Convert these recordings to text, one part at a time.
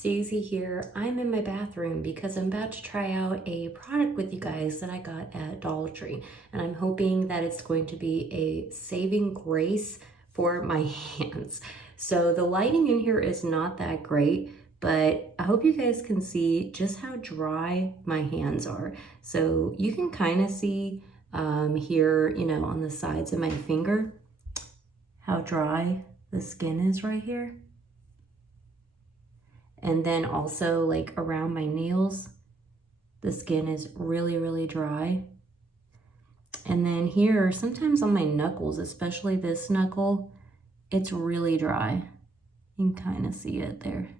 Susie here. I'm in my bathroom because I'm about to try out a product with you guys that I got at Dollar Tree. And I'm hoping that it's going to be a saving grace for my hands. So the lighting in here is not that great, but I hope you guys can see just how dry my hands are. So you can kind of see here, you know, on the sides of my finger, how dry the skin is right here. And then also like around my nails, the skin is really dry. And then here, sometimes on my knuckles, especially this knuckle, it's really dry. You can kind of see it there.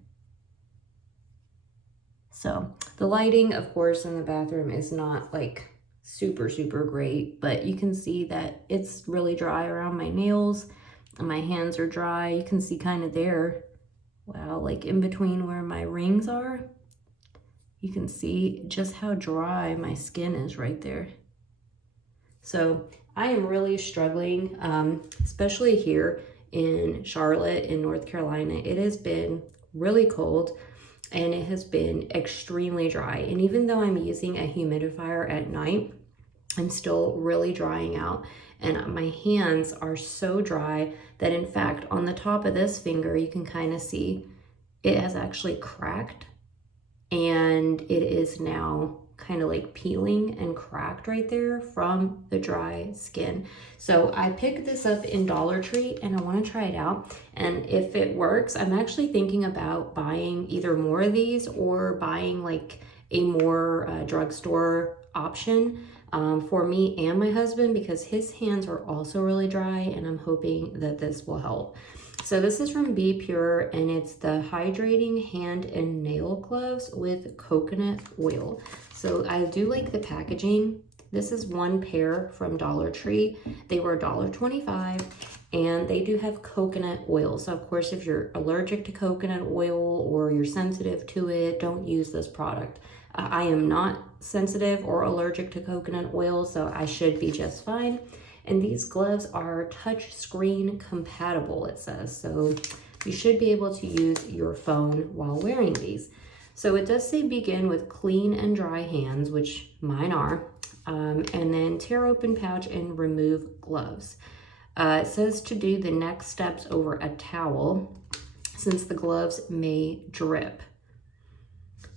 So the lighting, of course, in the bathroom is not like super great, but you can see that it's really dry around my nails and my hands are dry. You can see kind of there. Wow, like in between where my rings are, you can see just how dry my skin is right there. So I am really struggling, especially here in Charlotte in North Carolina. It has been really cold and it has been extremely dry. And even though I'm using a humidifier at night, I'm still really drying out. And my hands are so dry that in fact on the top of this finger you can kind of see it has actually cracked and it is now kind of like peeling and cracked right there from the dry skin. So I picked this up in Dollar Tree and I want to try it out, and if it works, I'm actually thinking about buying either more of these or buying like a more drugstore option for me and my husband, because his hands are also really dry and I'm hoping that this will help. So this is from Be Pure and it's the Hydrating Hand and Nail Gloves with Coconut Oil. So I do like the packaging. This is one pair from Dollar Tree. They were $1.25 and they do have coconut oil. So of course, if you're allergic to coconut oil or you're sensitive to it, don't use this product. I am not sensitive or allergic to coconut oil, so I should be just fine. And these gloves are touch screen compatible, it says. So you should be able to use your phone while wearing these. So it does say begin with clean and dry hands, which mine are, and then tear open pouch and remove gloves. It says to do the next steps over a towel since the gloves may drip.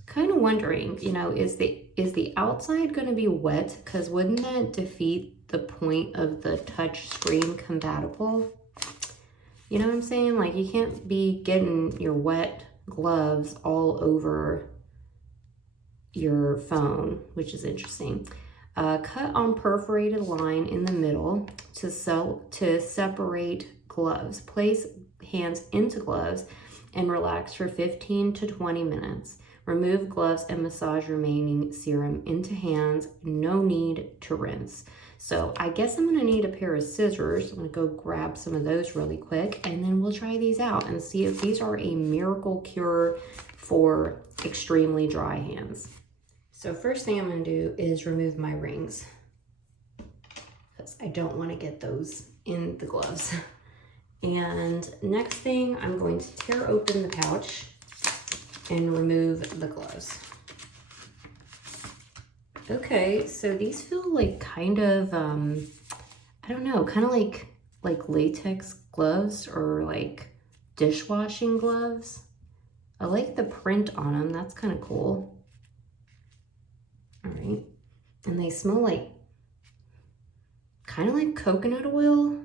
Kind of wondering, you know, is the outside going to be wet? Because wouldn't that defeat the point of the touch screen compatible? You know what I'm saying? Like, you can't be getting your wet gloves all over your phone, which is interesting. Cut on perforated line in the middle to separate gloves. Place hands into gloves and relax for 15 to 20 minutes. Remove gloves and massage remaining serum into hands. No need to rinse. So I guess I'm gonna need a pair of scissors. I'm gonna go grab some of those really quick and then we'll try these out and see if these are a miracle cure for extremely dry hands. So first thing I'm gonna do is remove my rings because I don't wanna get those in the gloves. And next thing, I'm going to tear open the pouch and remove the gloves. Okay, so these feel like kind of, I don't know, kind of like latex gloves or like dishwashing gloves. I like the print on them, that's kind of cool. All right, and they smell like, kind of like coconut oil.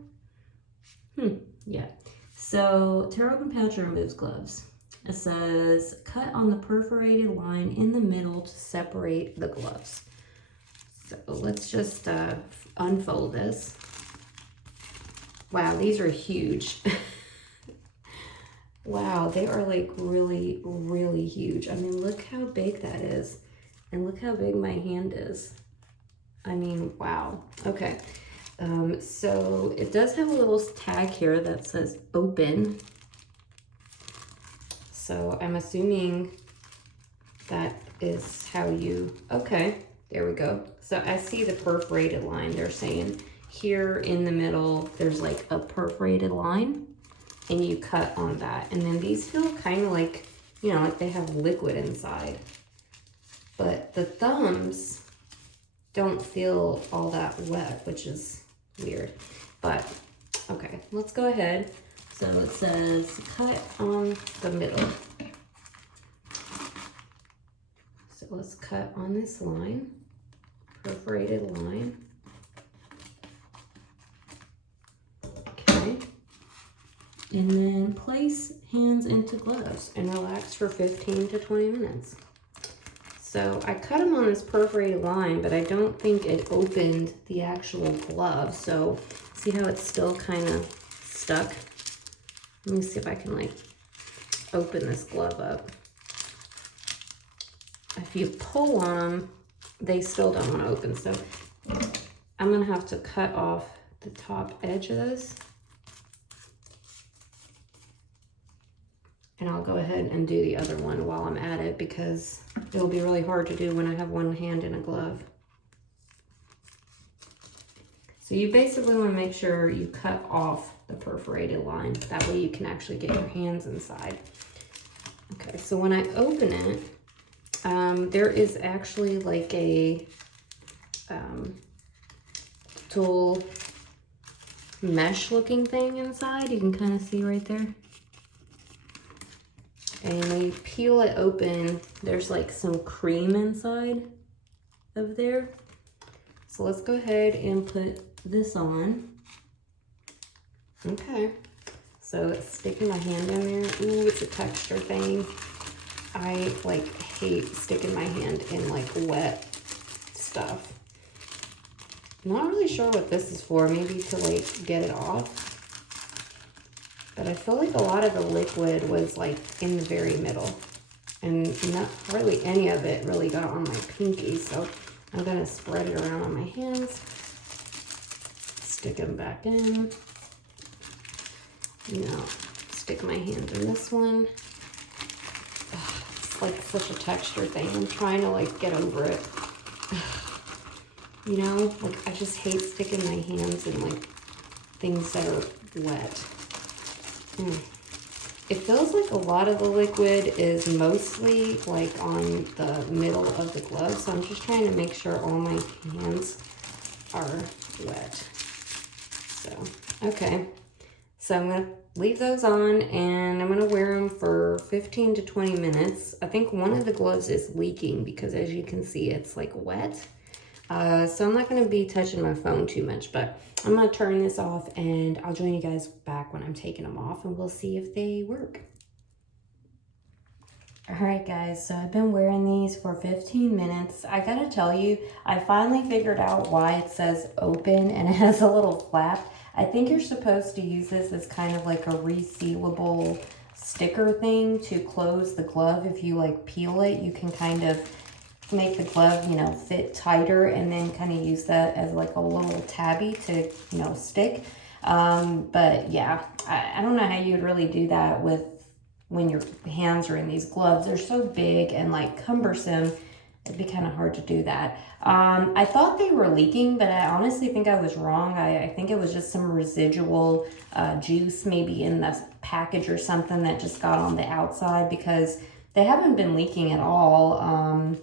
Yeah, so tear open pouch and removes gloves. It says, cut on the perforated line in the middle to separate the gloves. So let's just unfold this. Wow, these are huge. Wow, they are like really huge. I mean, look how big that is. And look how big my hand is. I mean, wow. Okay, so it does have a little tag here that says open. So I'm assuming that is how you, okay, there we go. So I see the perforated line. They're saying here in the middle, there's like a perforated line and you cut on that. And then these feel kind of like you know, like they have liquid inside. But the thumbs don't feel all that wet, which is weird. But, okay, let's go ahead. So it says cut on the middle. So let's cut on this line, perforated line. Okay. And then place hands into gloves and relax for 15 to 20 minutes. So I cut them on this perforated line, but I don't think it opened the actual glove. So see how it's still kind of stuck? Let me see if I can like open this glove up. If you pull on them, they still don't want to open. So I'm gonna have to cut off the top edge of this. And I'll go ahead and do the other one while I'm at it because it'll be really hard to do when I have one hand in a glove. So you basically want to make sure you cut off the perforated line. That way you can actually get your hands inside. Okay, so when I open it, there is actually like a little mesh looking thing inside. You can kind of see right there. And when you peel it open, there's like some cream inside of there. So let's go ahead and put this on. Okay, so it's sticking my hand in there. Ooh, it's a texture thing. I like hate sticking my hand in like wet stuff. Not really sure what this is for, maybe to like get it off. But I feel like a lot of the liquid was like in the very middle. And not really any of it really got on my pinky. So I'm gonna spread it around on my hands. Stick them back in. You know, stick my hand in this one. Ugh, it's like such a texture thing. I'm trying to like get over it. You know, like I just hate sticking my hands in like things that are wet. It feels like a lot of the liquid is mostly like on the middle of the glove, so I'm just trying to make sure all my hands are wet. So, okay. So I'm going to leave those on and I'm going to wear them for 15 to 20 minutes. I think one of the gloves is leaking because as you can see, it's like wet. So I'm not going to be touching my phone too much, but I'm going to turn this off and I'll join you guys back when I'm taking them off and we'll see if they work. All right, guys, so I've been wearing these for 15 minutes. I gotta tell you, I finally figured out why it says open and it has a little flap. I think you're supposed to use this as kind of like a resealable sticker thing to close the glove. If you like peel it, you can kind of make the glove, you know, fit tighter and then kind of use that as like a little tabby to, you know, stick. But yeah, I don't know how you'd really do that with when your hands are in these gloves. They're so big and like cumbersome. It'd be kind of hard to do that. I thought they were leaking, but I honestly think I was wrong. I think it was just some residual juice maybe in the package or something that just got on the outside because they haven't been leaking at all.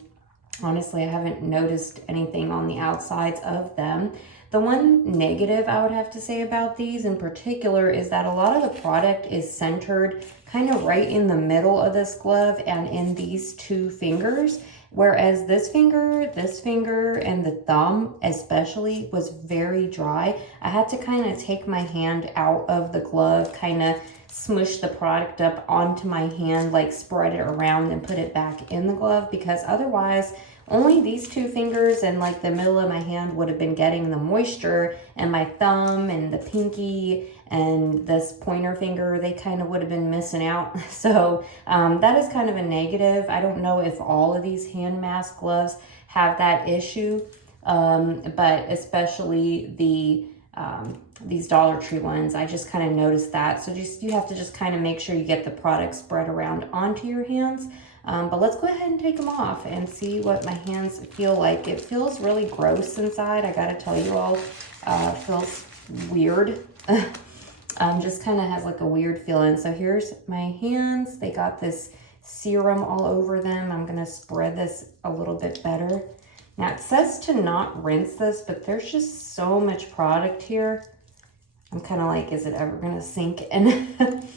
Honestly, I haven't noticed anything on the outsides of them. The one negative I would have to say about these in particular is that a lot of the product is centered kind of right in the middle of this glove and in these two fingers. Whereas this finger, and the thumb especially was very dry. I had to kind of take my hand out of the glove, kind of smush the product up onto my hand, like spread it around and put it back in the glove because otherwise only these two fingers and like the middle of my hand would have been getting the moisture, and my thumb and the pinky and this pointer finger, they kind of would have been missing out. So that is kind of a negative. I don't know if all of these hand mask gloves have that issue, but especially these Dollar Tree ones, I just kind of noticed that. So you have to just kind of make sure you get the product spread around onto your hands. But let's go ahead and take them off and see what my hands feel like. It feels really gross inside, I gotta tell you all. It feels weird. Just kind of has like a weird feeling. So here's my hands. They got this serum all over them. I'm gonna spread this a little bit better. Now it says to not rinse this, but there's just so much product here. I'm kind of like, is it ever gonna sink in?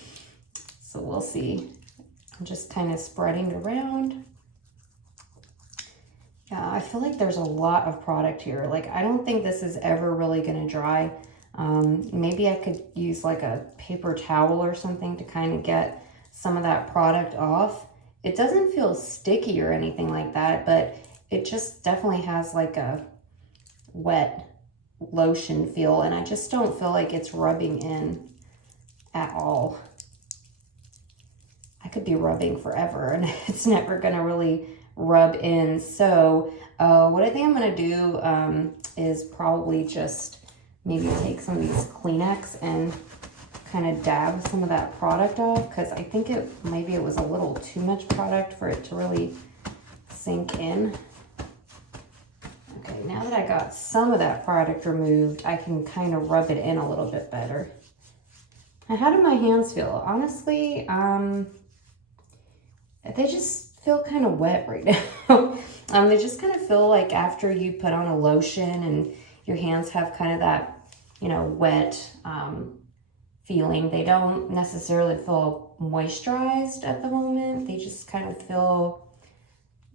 So we'll see. I'm just kind of spreading it around. Yeah, I feel like there's a lot of product here. Like, I don't think this is ever really gonna dry. Maybe I could use like a paper towel or something to kind of get some of that product off. It doesn't feel sticky or anything like that, but it just definitely has like a wet lotion feel, and I just don't feel like it's rubbing in at all. I could be rubbing forever and it's never gonna really rub in. So what I think I'm gonna do is probably just maybe take some of these Kleenex and kind of dab some of that product off, because I think maybe it was a little too much product for it to really sink in. Okay, now that I got some of that product removed, I can kind of rub it in a little bit better. And how do my hands feel? Honestly, they just feel kind of wet right now. They just kind of feel like after you put on a lotion and your hands have kind of that, you know, wet feeling. They don't necessarily feel moisturized at the moment. They just kind of feel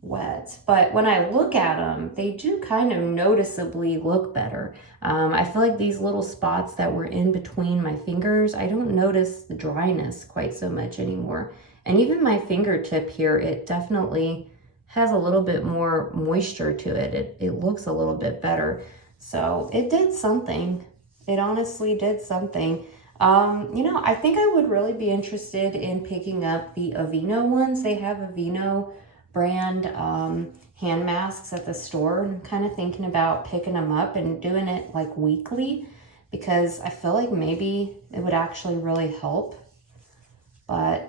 wet. But when I look at them, they do kind of noticeably look better. I feel like these little spots that were in between my fingers, I don't notice the dryness quite so much anymore. And even my fingertip here, it definitely has a little bit more moisture to it. It looks a little bit better. So it did something. It honestly did something. You know, I think I would really be interested in picking up the Aveeno ones. They have Aveeno brand hand masks at the store. I'm kind of thinking about picking them up and doing it like weekly, because I feel like maybe it would actually really help. But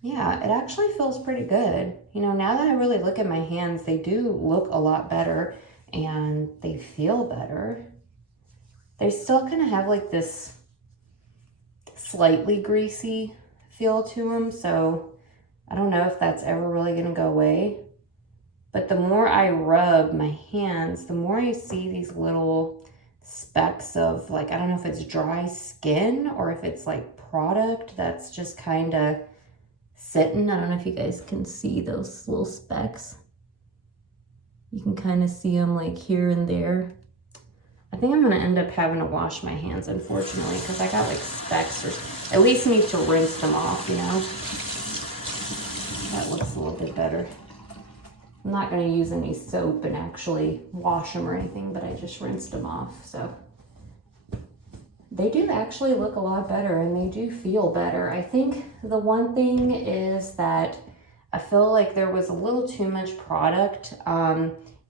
yeah, it actually feels pretty good. You know, now that I really look at my hands, they do look a lot better and they feel better. They still kind of have like this slightly greasy feel to them, so I don't know if that's ever really gonna go away. But the more I rub my hands, the more I see these little specks of, like, I don't know if it's dry skin or if it's like product that's just kind of sitting. I don't know if you guys can see those little specks. You can kind of see them like here and there. I think I'm gonna end up having to wash my hands, unfortunately, because I got like specks, or at least need to rinse them off, you know? That looks a little bit better. I'm not gonna use any soap and actually wash them or anything, but I just rinsed them off, so. They do actually look a lot better and they do feel better. I think the one thing is that I feel like there was a little too much product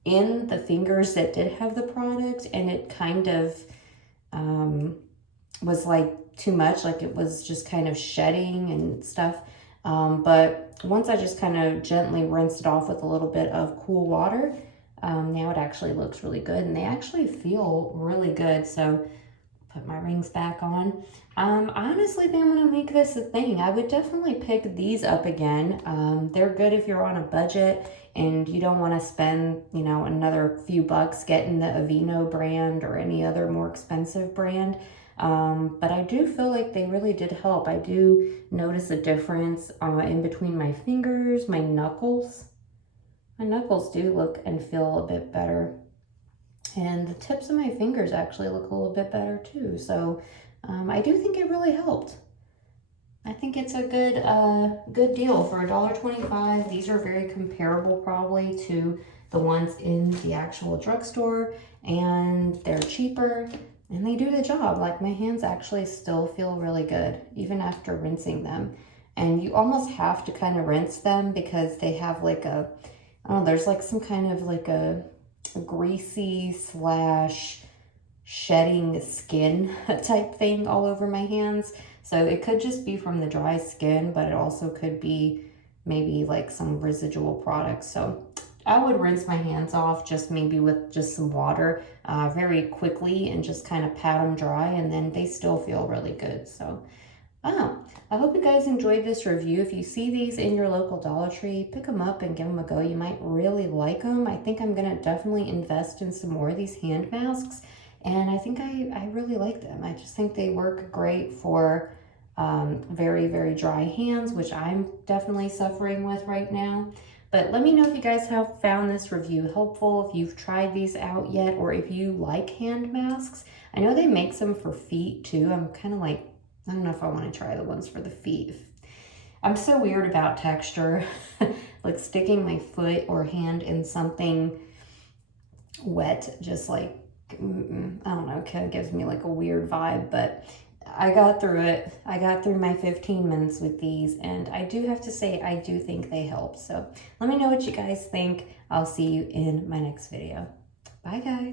in the fingers that did have the product, and it kind of was like too much, like it was just kind of shedding and stuff. But once I just kind of gently rinsed it off with a little bit of cool water, now it actually looks really good and they actually feel really good. So put my rings back on. I honestly think I'm gonna make this a thing. I would definitely pick these up again. They're good if you're on a budget and you don't want to spend, you know, another few bucks getting the Aveeno brand or any other more expensive brand. But I do feel like they really did help. I do notice a difference in between my fingers, my knuckles. My knuckles do look and feel a bit better. And the tips of my fingers actually look a little bit better too. So I do think it really helped. I think it's a good deal for $1.25. These are very comparable probably to the ones in the actual drugstore, and they're cheaper and they do the job. Like, my hands actually still feel really good even after rinsing them. And you almost have to kind of rinse them because they have like a, I don't know, there's like some kind of like a greasy / shedding skin type thing all over my hands. So it could just be from the dry skin, but it also could be maybe like some residual products. So I would rinse my hands off just maybe with just some water very quickly and just kind of pat them dry, and then they still feel really good. So Oh, I hope you guys enjoyed this review. If you see these in your local Dollar Tree, pick them up and give them a go. You might really like them. I think I'm going to definitely invest in some more of these hand masks. And I think I really like them. I just think they work great for very, very dry hands, which I'm definitely suffering with right now. But let me know if you guys have found this review helpful, if you've tried these out yet, or if you like hand masks. I know they make some for feet too. I'm kind of like, I don't know if I want to try the ones for the feet. I'm so weird about texture, like sticking my foot or hand in something wet, just like, I don't know, kind of gives me like a weird vibe, but I got through it. I got through my 15 minutes with these, and I do have to say, I do think they help. So let me know what you guys think. I'll see you in my next video. Bye, guys.